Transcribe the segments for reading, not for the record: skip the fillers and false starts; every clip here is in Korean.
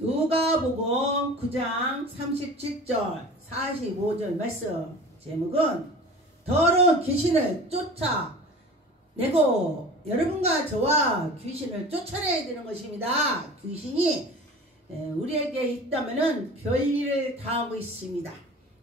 누가복음 9장 37절 45절 말씀 제목은 더러운 귀신을 쫓아내고 여러분과 저와 귀신을 쫓아내야 되는 것입니다. 귀신이 우리에게 있다면 별일을 다 하고 있습니다.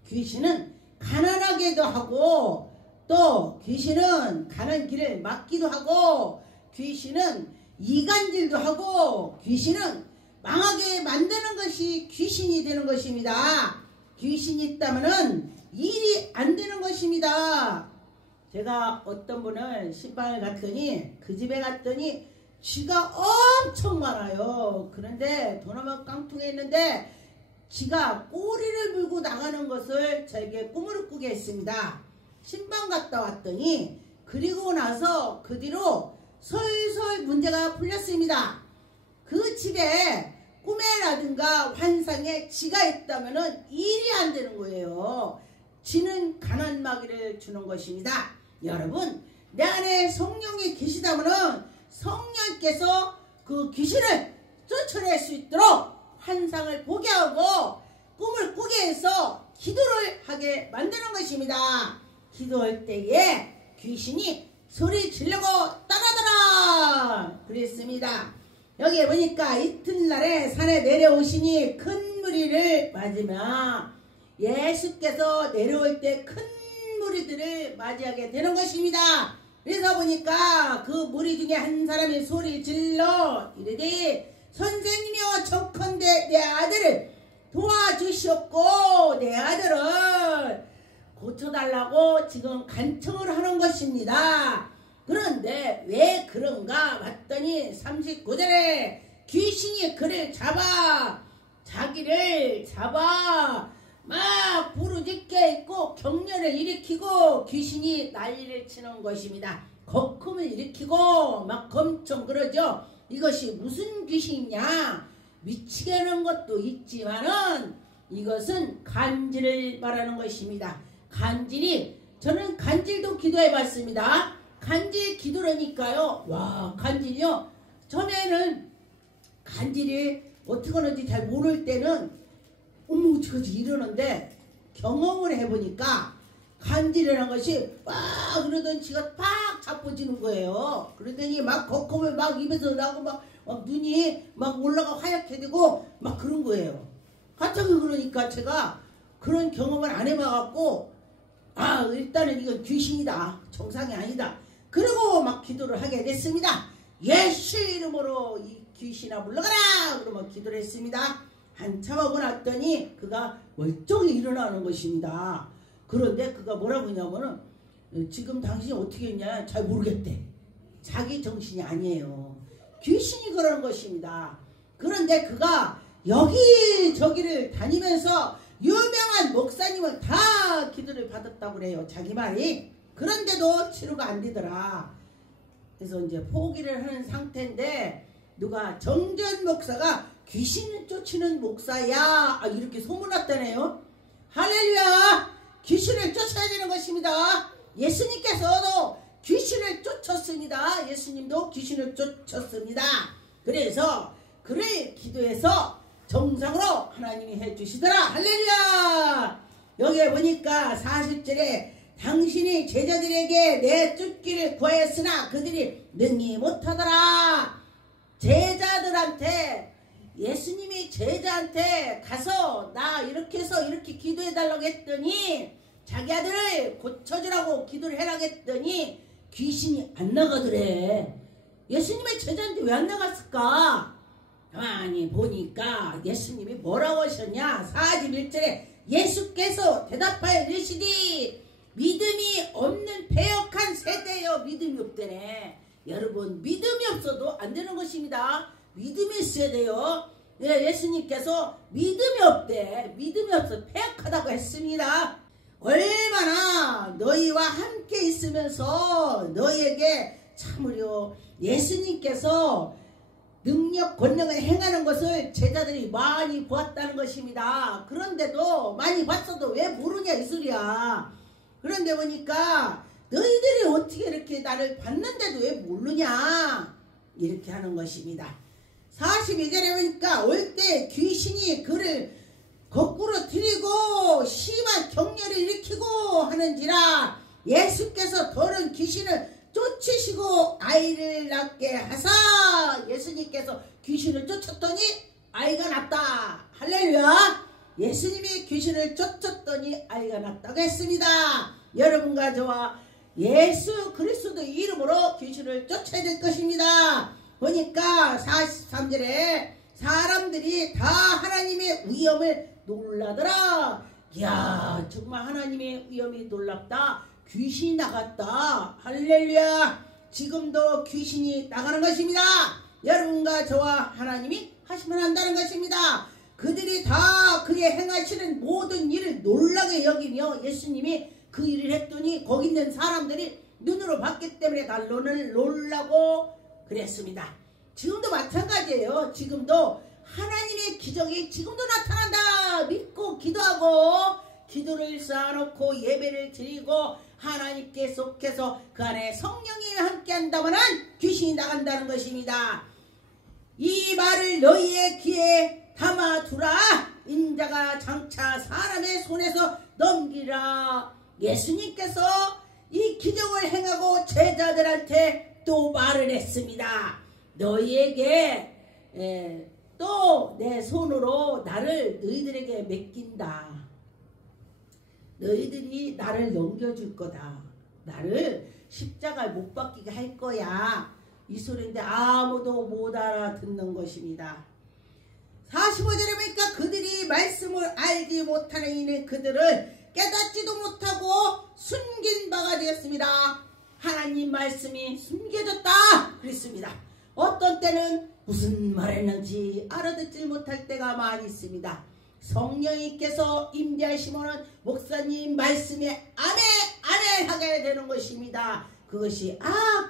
귀신은 가난하게도 하고 또 귀신은 가는 길을 막기도 하고 귀신은 이간질도 하고 귀신은 망하게 만드는 것이 귀신이 되는 것입니다. 귀신이 있다면 일이 안 되는 것입니다. 제가 어떤 분을 신방을 갔더니 그 집에 갔더니 쥐가 엄청 많아요. 그런데 도나무 깡통에 있는데 쥐가 꼬리를 물고 나가는 것을 저에게 꿈을 꾸게 했습니다. 신방 갔다 왔더니 그리고 나서 그 뒤로 솔솔 문제가 풀렸습니다. 그 집에 꿈에라든가 환상에 쥐가 있다면 일이 안 되는 거예요. 쥐는 가난마귀를 주는 것입니다. 여러분, 내 안에 성령이 계시다면 성령께서 그 귀신을 쫓아낼 수 있도록 환상을 보게 하고 꿈을 꾸게 해서 기도를 하게 만드는 것입니다. 기도할 때에 귀신이 소리 지르고 떠나더라 그랬습니다. 여기 보니까 이튿날에 산에 내려오시니 큰 무리를 맞으며 예수께서 내려올 때 큰 무리들을 맞이하게 되는 것입니다. 그래서 보니까 그 무리 중에 한 사람이 소리 질러 이르되 선생님이여 청컨대 내 아들을 도와주시옵고 내 아들을 고쳐달라고 지금 간청을 하는 것입니다. 그런데 왜 그런가 봤더니 39절에 귀신이 그를 잡아 자기를 잡아 막 부르짖게 있고 격렬을 일으키고 귀신이 난리를 치는 것입니다. 거품을 일으키고 막 엄청 그러죠. 이것이 무슨 귀신이냐? 미치게 하는 것도 있지만은 이것은 간질을 말하는 것입니다. 간질이 저는 간질도 기도해 봤습니다. 간질 기도라니까요. 와, 간질이요. 처음에는 간질이 어떻게 하는지 잘 모를 때는 어머 어떡하지 이러는데 경험을 해보니까 간질이라는 것이 막 그러더니 지가 팍 자빠지는 거예요. 그러더니 막 거품을 막 입에서 나고 막 눈이 막 올라가 하얗게 되고 막 그런 거예요. 갑자기 그러니까 제가 그런 경험을 안 해봐갖고 일단은 이건 귀신이다. 정상이 아니다. 그리고 막 기도를 하게 됐습니다. 예수 이름으로 이 귀신아 물러가라! 그러면 기도를 했습니다. 한참 하고 났더니 그가 멀쩡히 일어나는 것입니다. 그런데 그가 뭐라고 했냐면은 지금 당신이 어떻게 했냐 잘 모르겠대. 자기 정신이 아니에요. 귀신이 그러는 것입니다. 그런데 그가 여기저기를 다니면서 유명한 목사님은 다 기도를 받았다고 그래요. 자기 말이. 그런데도 치료가 안 되더라. 그래서 이제 포기를 하는 상태인데 누가 정전 목사가 귀신을 쫓는 목사야 이렇게 소문났다네요. 할렐루야. 귀신을 쫓아야 되는 것입니다. 예수님께서도 귀신을 쫓았습니다. 예수님도 귀신을 쫓았습니다. 그래서 그를 기도해서 정상으로 하나님이 해주시더라. 할렐루야. 여기에 보니까 40절에 당신이 제자들에게 내 쫓기를 구하였으나 그들이 능히 못하더라. 제자들한테 예수님이 제자한테 가서 나 이렇게 해서 이렇게 기도해달라고 했더니 자기 아들을 고쳐주라고 기도를 해라고 했더니 귀신이 안 나가더래. 예수님의 제자한테 왜 안 나갔을까? 가만히 보니까 예수님이 뭐라고 하셨냐. 41절에 예수께서 대답하여 이르시되 믿음이 없는 패역한 세대여. 믿음이 없대네. 여러분 믿음이 없어도 안 되는 것입니다. 믿음이 있어야 돼요. 네, 예수님께서 믿음이 없대. 믿음이 없어 패역하다고 했습니다. 얼마나 너희와 함께 있으면서 너희에게 참으려 예수님께서 능력 권능을 행하는 것을 제자들이 많이 보았다는 것입니다. 그런데도 많이 봤어도 왜 모르냐 이 소리야. 그런데 보니까 너희들이 어떻게 이렇게 나를 봤는데도 왜 모르냐 이렇게 하는 것입니다. 42절에 보니까 올 때 귀신이 그를 거꾸로 들이고 심한 격렬을 일으키고 하는지라 예수께서 더러운 귀신을 쫓으시고 아이를 낳게 하사 예수님께서 귀신을 쫓았더니 아이가 낳았다. 할렐루야. 예수님이 귀신을 쫓았더니 아이가 낳았다고 했습니다. 여러분과 저와 예수 그리스도 이름으로 귀신을 쫓아야 될 것입니다. 보니까 43절에 사람들이 다 하나님의 위엄을 놀라더라. 이야, 정말 하나님의 위엄이 놀랍다. 귀신이 나갔다. 할렐루야. 지금도 귀신이 나가는 것입니다. 여러분과 저와 하나님이 하시면 한다는 것입니다. 그들이 다 그의 행하시는 모든 일을 놀라게 여기며 예수님이 그 일을 했더니 거기 있는 사람들이 눈으로 봤기 때문에 다 놀라고 그랬습니다. 지금도 마찬가지예요. 지금도 하나님의 기적이 지금도 나타난다. 믿고 기도하고 기도를 쌓아놓고 예배를 드리고 하나님께 속해서 그 안에 성령이 함께한다면 귀신이 나간다는 것입니다. 이 말을 너희의 귀에 담아두라. 인자가 장차 사람의 손에서 넘기라. 예수님께서 이 기적을 행하고 제자들한테 또 말을 했습니다. 너희에게 또 내 손으로 나를 너희들에게 맡긴다. 너희들이 나를 넘겨줄 거다. 나를 십자가에 못 박히게 할 거야. 이 소리인데 아무도 못 알아듣는 것입니다. 45절에 보니까 그들이 말씀을 알지 못하는 이는 그들을 깨닫지도 못하고 숨긴 바가 되었습니다. 하나님 말씀이 숨겨졌다 그랬습니다. 어떤 때는 무슨 말했는지 알아듣지 못할 때가 많이 있습니다. 성령님께서 임재하시면 목사님 말씀에 아멘 하게 되는 것입니다. 그것이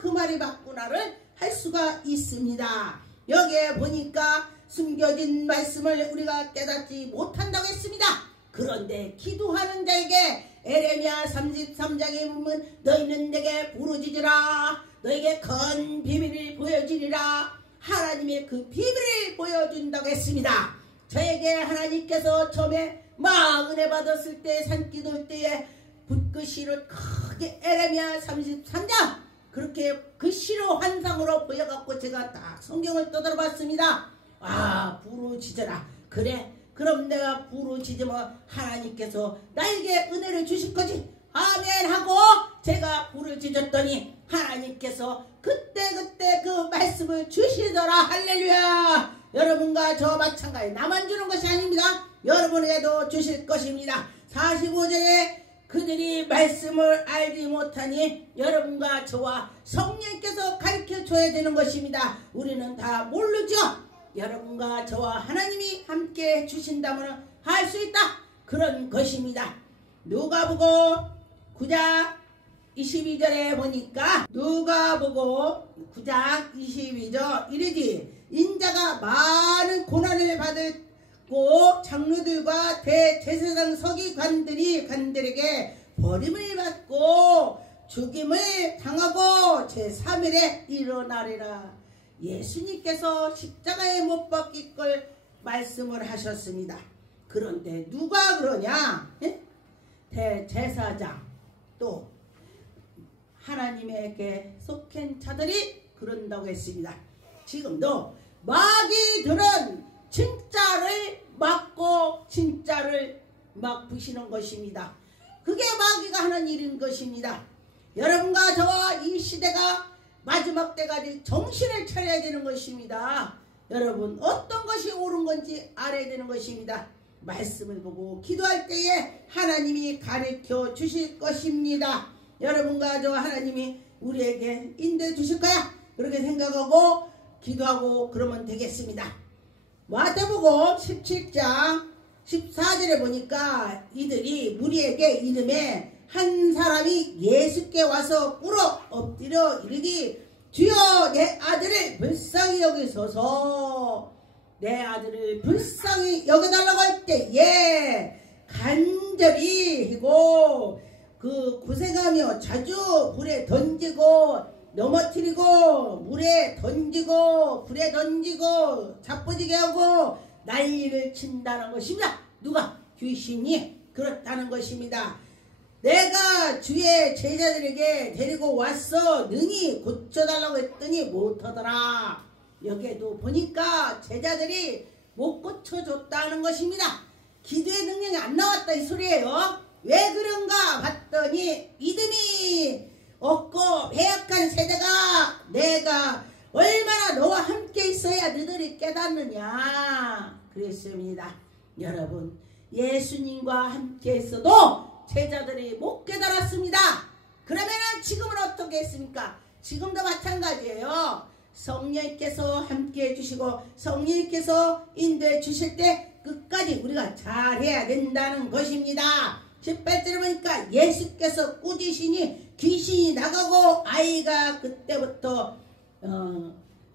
그 말이 맞구나를 할 수가 있습니다. 여기에 보니까 숨겨진 말씀을 우리가 깨닫지 못한다고 했습니다. 그런데 기도하는 자에게 에레미야 33장에 보면 너희는 내게 부르짖으라. 너에게 큰 비밀을 보여주리라. 하나님의 그 비밀을 보여준다고 했습니다. 저에게 하나님께서 처음에 막 은혜 받았을 때 산기도할 때에 붓글씨를 크게 에레미야 33장 그렇게 글씨로 환상으로 보여갖고 제가 딱 성경을 떠들어 봤습니다. 부르짖어라. 그래 그럼 내가 부르짖으면 하나님께서 나에게 은혜를 주실 거지. 아멘 하고 제가 부르짖었더니 하나님께서 그때 그 말씀을 주시더라. 할렐루야. 여러분과 저 마찬가지 나만 주는 것이 아닙니다. 여러분에게도 주실 것입니다. 45절에 그들이 말씀을 알지 못하니 여러분과 저와 성령께서 가르쳐줘야 되는 것입니다. 우리는 다 모르죠. 여러분과 저와 하나님이 함께 주신다면 할 수 있다. 그런 것입니다. 누가복음 9장 22절에 보니까 누가복음 9장 22절 이르지 인자가 많은 고난을 받고 장로들과 대제사장 서기관들이 간들에게 버림을 받고 죽임을 당하고 제3일에 일어나리라. 예수님께서 십자가에 못 박힐 걸 말씀을 하셨습니다. 그런데 누가 그러냐? 대제사장 또 하나님에게 속한 자들이 그런다고 했습니다. 지금도 마귀들은 진짜를 막고 진짜를 막 부시는 것입니다. 그게 마귀가 하는 일인 것입니다. 여러분과 저와 이 시대가 마지막 때까지 정신을 차려야 되는 것입니다. 여러분 어떤 것이 옳은 건지 알아야 되는 것입니다. 말씀을 보고 기도할 때에 하나님이 가르쳐 주실 것입니다. 여러분과 저 하나님이 우리에게 인도해 주실 거야. 그렇게 생각하고 기도하고 그러면 되겠습니다. 마태복음 17장 14절에 보니까 이들이 무리에게 이름에 한 사람이 예수께 와서 꿇어 엎드려 이르기 주여 내 아들을 불쌍히 여기소서. 내 아들을 불쌍히 여겨달라고 할 때에 간절히 하고 그 고생하며 자주 불에 던지고 넘어뜨리고 물에 던지고 불에 던지고 자빠지게 하고 난리를 친다는 것입니다. 누가? 귀신이 그렇다는 것입니다. 내가 주의 제자들에게 데리고 왔어 능히 고쳐달라고 했더니 못하더라. 여기에도 보니까 제자들이 못 고쳐줬다는 것입니다. 기도의 능력이 안 나왔다 이 소리예요. 왜 그런가 봤더니 믿음이 없고 배약한 세대가 내가 얼마나 너와 함께 있어야 너희들이 깨닫느냐 그랬습니다. 여러분 예수님과 함께 있어도 제자들이 못 깨달았습니다. 그러면 지금은 어떻게 했습니까? 지금도 마찬가지예요. 성령께서 함께 해주시고 성령께서 인도해 주실 때 끝까지 우리가 잘해야 된다는 것입니다. 18절에 보니까 예수께서 꾸짖으시니 귀신이 나가고 아이가 그때부터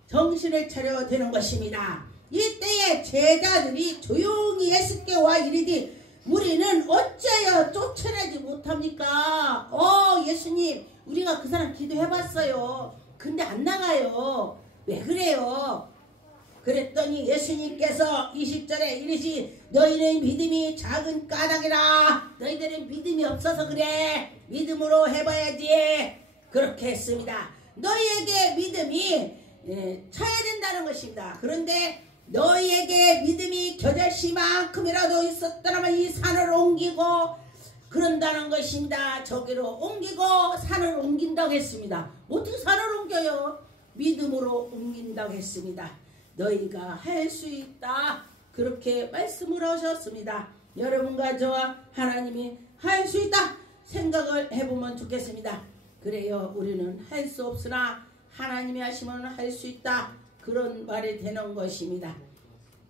정신을 차려 되는 것입니다. 이때에 제자들이 조용히 예수께 와 이르되 우리는 어찌하여 쫓아내지 못합니까? 예수님 우리가 그 사람 기도해봤어요. 근데 안 나가요. 왜 그래요? 그랬더니 예수님께서 20절에 이르시 너희는 믿음이 작은 까닭이라. 너희들은 믿음이 없어서 그래. 믿음으로 해봐야지. 그렇게 했습니다. 너희에게 믿음이 차야 된다는 것입니다. 그런데 너희에게 믿음이 겨자씨만큼이라도 있었더라면 이 산을 옮기고 그런다는 것입니다. 저기로 옮기고 산을 옮긴다고 했습니다. 어떻게 산을 옮겨요? 믿음으로 옮긴다고 했습니다. 너희가 할 수 있다. 그렇게 말씀을 하셨습니다. 여러분과 저와 하나님이 할 수 있다 생각을 해보면 좋겠습니다. 그래요. 우리는 할 수 없으나 하나님이 하시면 할 수 있다. 그런 말이 되는 것입니다.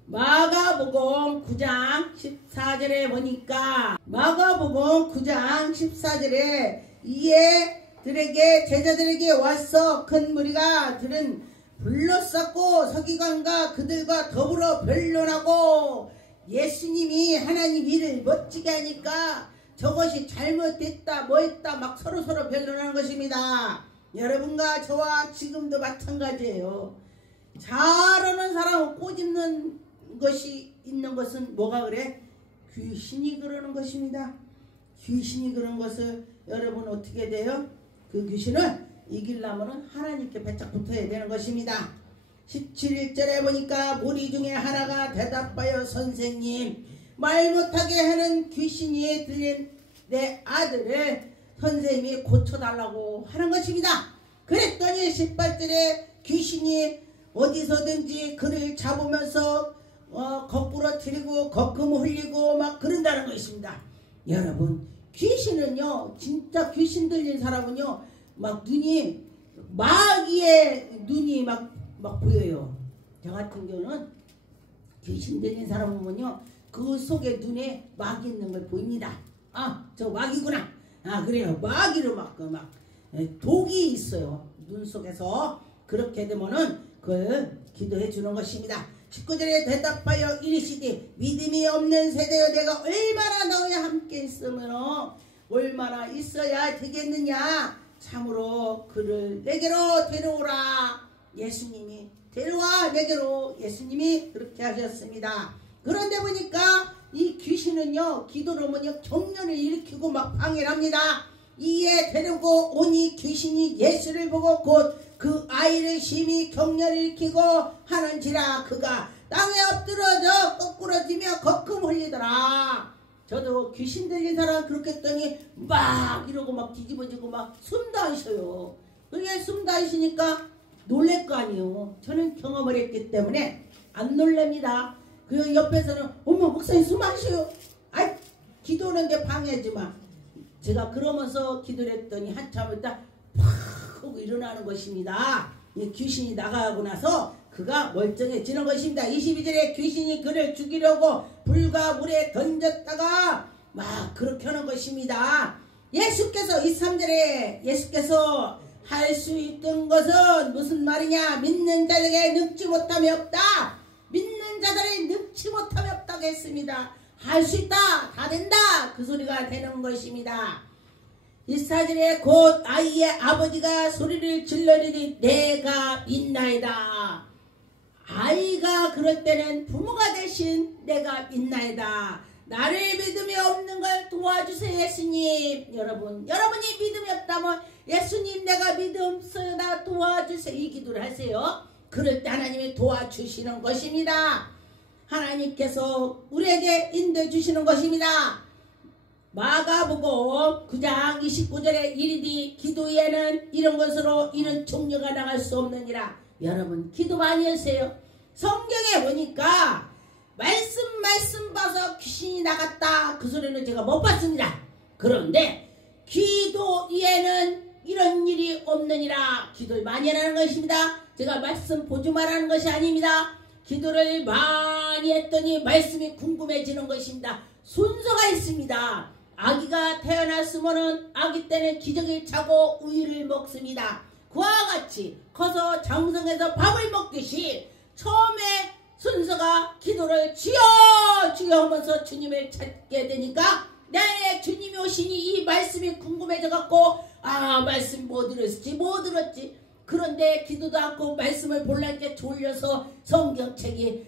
마가복음 9장 14절에 보니까 마가복음 9장 14절에 이에 들에게 제자들에게 와서 큰 무리가 들은 불러쌌고 서기관과 그들과 더불어 변론하고 예수님이 하나님 일을 멋지게 하니까 저것이 잘못됐다 뭐했다 막 서로서로 변론하는 것입니다. 여러분과 저와 지금도 마찬가지예요. 잘하는 사람은 꼬집는 것이 있는 것은 뭐가 그래? 귀신이 그러는 것입니다. 귀신이 그런 것을 여러분 어떻게 돼요? 그 귀신을 이기려면 하나님께 배짝 붙어야 되는 것입니다. 17절에 보니까 무리 중에 하나가 대답하여 선생님 말 못하게 하는 귀신이 들린 내 아들을 선생님이 고쳐달라고 하는 것입니다. 그랬더니 18절에 귀신이 어디서든지 그를 잡으면서 거꾸로 트리고 거금 흘리고 막 그런다는 것입니다. 여러분 귀신은요 진짜 귀신 들린 사람은요 막 눈이 마귀의 눈이 막 보여요. 저 같은 경우는 귀신 들린 사람 보면요 그 속에 눈에 마귀 있는 걸 보입니다. 저 마귀구나. 그래요. 마귀로 막 독이 있어요. 눈 속에서. 그렇게 되면은 그걸 기도해 주는 것입니다. 19절에 대답하여 이르시되 믿음이 없는 세대여 내가 얼마나 너희와 함께 있으면 얼마나 있어야 되겠느냐. 참으로 그를 내게로 데려오라. 예수님이 데려와 내게로 예수님이 그렇게 하셨습니다. 그런데 보니까 이 귀신은요 기도를 하면요 경련을 일으키고 막 방해를 합니다. 이에 데리고 오니 귀신이 예수를 보고 곧 그 아이를 심히 경련을 일으키고 하는지라 그가 땅에 엎드러져 거꾸러지며 거금 흘리더라. 저도 귀신 들린 사람 그렇게 했더니 막 이러고 막 뒤집어지고 막 숨도 안 쉬어요. 그게 숨도 안 쉬니까 놀랄 거 아니에요. 저는 경험을 했기 때문에 안 놀랍니다. 그 옆에서는 어머 목사님 숨 안 쉬어요. 기도하는데 방해하지 마. 제가 그러면서 기도를 했더니 한참 있다 팍 하고 일어나는 것입니다. 이 귀신이 나가고 나서 그가 멀쩡해지는 것입니다. 22절에 귀신이 그를 죽이려고 불과 물에 던졌다가 막 그렇게 하는 것입니다. 예수께서 23절에 예수께서 할 수 있던 것은 무슨 말이냐. 믿는 자들에게 늙지 못함이 없다. 믿는 자들이 늙지 못함이 없다고 했습니다. 할 수 있다. 다 된다. 그 소리가 되는 것입니다. 이스라엘에 곧 아이의 아버지가 소리를 질러리니 내가 믿나이다. 아이가 그럴 때는 부모가 대신 내가 믿나이다. 나를 믿음이 없는 걸 도와주세요 예수님. 여러분이 믿음이 없다면 예수님 내가 믿음 없어요 나 도와주세요 이 기도를 하세요. 그럴 때 하나님이 도와주시는 것입니다. 하나님께서 우리에게 인도해 주시는 것입니다. 마가복음 9장 29절에 이르되 기도에는 이런 것으로 이는 종려가 나갈 수 없느니라. 여러분 기도 많이 하세요. 성경에 보니까 말씀 봐서 귀신이 나갔다 그 소리는 제가 못 봤습니다. 그런데 기도에는 이런 일이 없느니라. 기도를 많이 하는 것입니다. 제가 말씀 보지 말라는 것이 아닙니다. 기도를 많이 했더니 말씀이 궁금해지는 것입니다. 순서가 있습니다. 아기가 태어났으면은 아기 때는 기저귀를 차고 우유를 먹습니다. 그와 같이 커서 장성해서 밥을 먹듯이 처음에 순서가 기도를 주여 하면서 주님을 찾게 되니까 내 주님이 오시니 이 말씀이 궁금해져 갖고 말씀 뭐 들었지 그런데 기도도 않고 말씀을 볼랄 때 졸려서 성경책이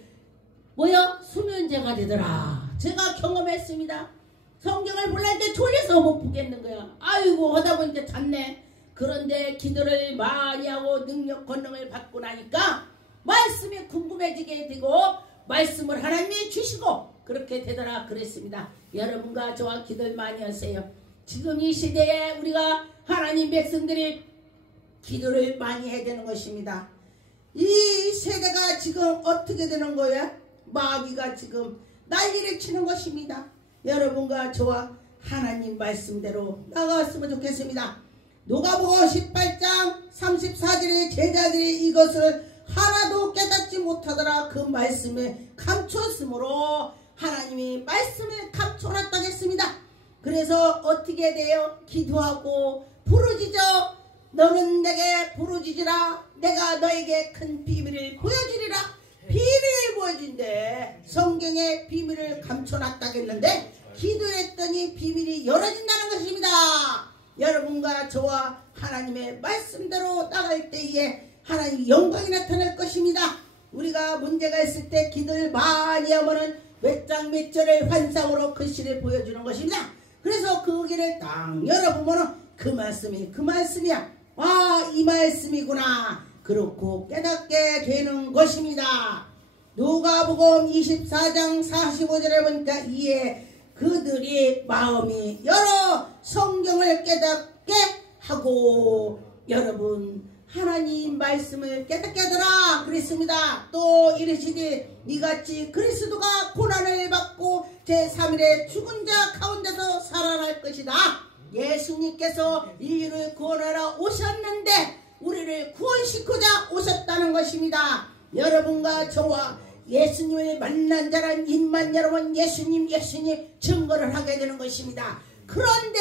수면제가 되더라. 제가 경험했습니다. 성경을 볼랄 때 졸려서 못 보겠는 거야. 아이고 하다 보니까 잤네. 그런데 기도를 많이 하고 능력 권능을 받고 나니까 말씀이 궁금해지게 되고 말씀을 하나님이 주시고 그렇게 되더라 그랬습니다. 여러분과 저와 기도를 많이 하세요. 지금 이 시대에 우리가 하나님 백성들이 기도를 많이 해야 되는 것입니다. 이 세대가 지금 어떻게 되는 거야? 마귀가 지금 난리를 치는 것입니다. 여러분과 저와 하나님 말씀대로 나갔으면 좋겠습니다. 누가복음 18장 34절에 제자들이 이것을 하나도 깨닫지 못하더라. 그 말씀을 감추었으므로 하나님이 말씀을 감춰놨다고 했습니다. 그래서 어떻게 돼요? 기도하고 부르짖어. 너는 내게 부르짖으라. 내가 너에게 큰 비밀을 보여주리라. 비밀을 보여준대. 성경에 비밀을 감춰놨다고 했는데 기도했더니 비밀이 열어진다는 것입니다. 여러분과 저와 하나님의 말씀대로 나갈 때에 하나님의 영광이 나타날 것입니다. 우리가 문제가 있을 때 기도를 많이 하면은 몇 장 몇 절의 환상으로 글씨를 보여주는 것입니다. 그래서 거기를 딱 열어보면은 그 말씀이야. 이 말씀이구나. 그렇고 깨닫게 되는 것입니다. 누가복음 24장 45절에 보니까 이에 그들이 마음이 열어 성경을 깨닫게 하고 여러분 하나님 말씀을 깨닫게 하더라 그랬습니다. 또 이르시되 이같이 그리스도가 고난을 받고 제3일에 죽은 자 가운데서 살아날 것이다. 예수님께서 인류를 구원하러 오셨는데 우리를 구원시키자 오셨다는 것입니다. 여러분과 저와 예수님을 만난 자란 입만 여러분 예수님 증거를 하게 되는 것입니다. 그런데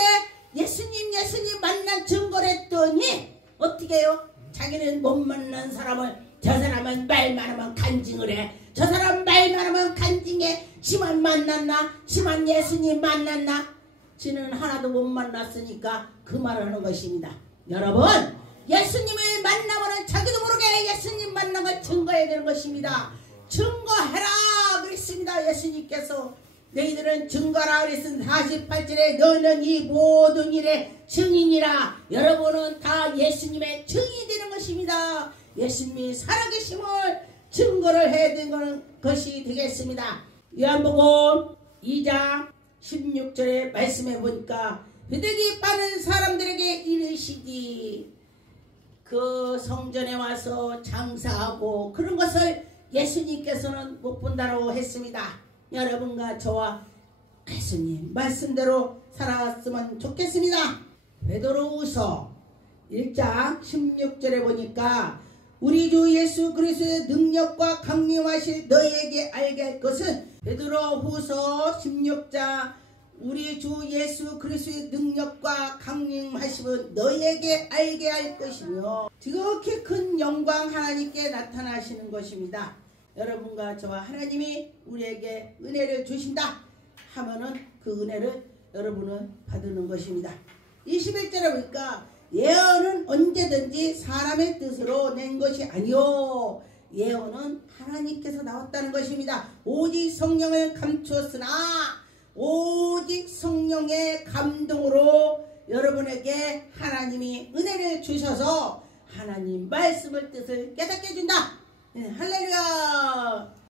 예수님 만난 증거를 했더니 어떻게 해요? 자기는 못 만난 사람을 저 사람은 말만 하면 간증을 해. 저 사람 말만 하면 간증해. 지만 만났나? 지만 예수님 만났나? 지는 하나도 못 만났으니까 그 말을 하는 것입니다. 여러분 예수님을 만나면 자기도 모르게 예수님 만난 걸 증거해야 되는 것입니다. 증거해라 그랬습니다. 예수님께서 너희들은 증거라 그랬습니다. 48절에 너는 이 모든 일의 증인이라. 여러분은 다 예수님의 증인이 되는 것입니다. 예수님이 살아계심을 증거를 해야 되는 것이 되겠습니다. 요한복음 2장 16절에 말씀해 보니까 회대기 빠는 사람들에게 이르시기 그 성전에 와서 장사하고 그런 것을 예수님께서는 못 본다고 했습니다. 여러분과 저와 예수님 말씀대로 살아갔으면 좋겠습니다. 베드로후서 1장 16절에 보니까 우리 주 예수 그리스도의 능력과 강림하실 너희에게 알게 할 것은 베드로후서 16장 우리 주 예수 그리스도의 능력과 강림하심은 너희에게 알게 할 것이며 지극히 큰 영광 하나님께 나타나시는 것입니다. 여러분과 저와 하나님이 우리에게 은혜를 주신다 하면은 그 은혜를 여러분은 받는 것입니다. 21절에 보니까 예언은 언제든지 사람의 뜻으로 낸 것이 아니요 예언은 하나님께서 나왔다는 것입니다. 오직 성령을 감추었으나 오직 성령의 감동으로 여러분에게 하나님이 은혜를 주셔서 하나님 말씀을 뜻을 깨닫게 해준다. 할렐루야.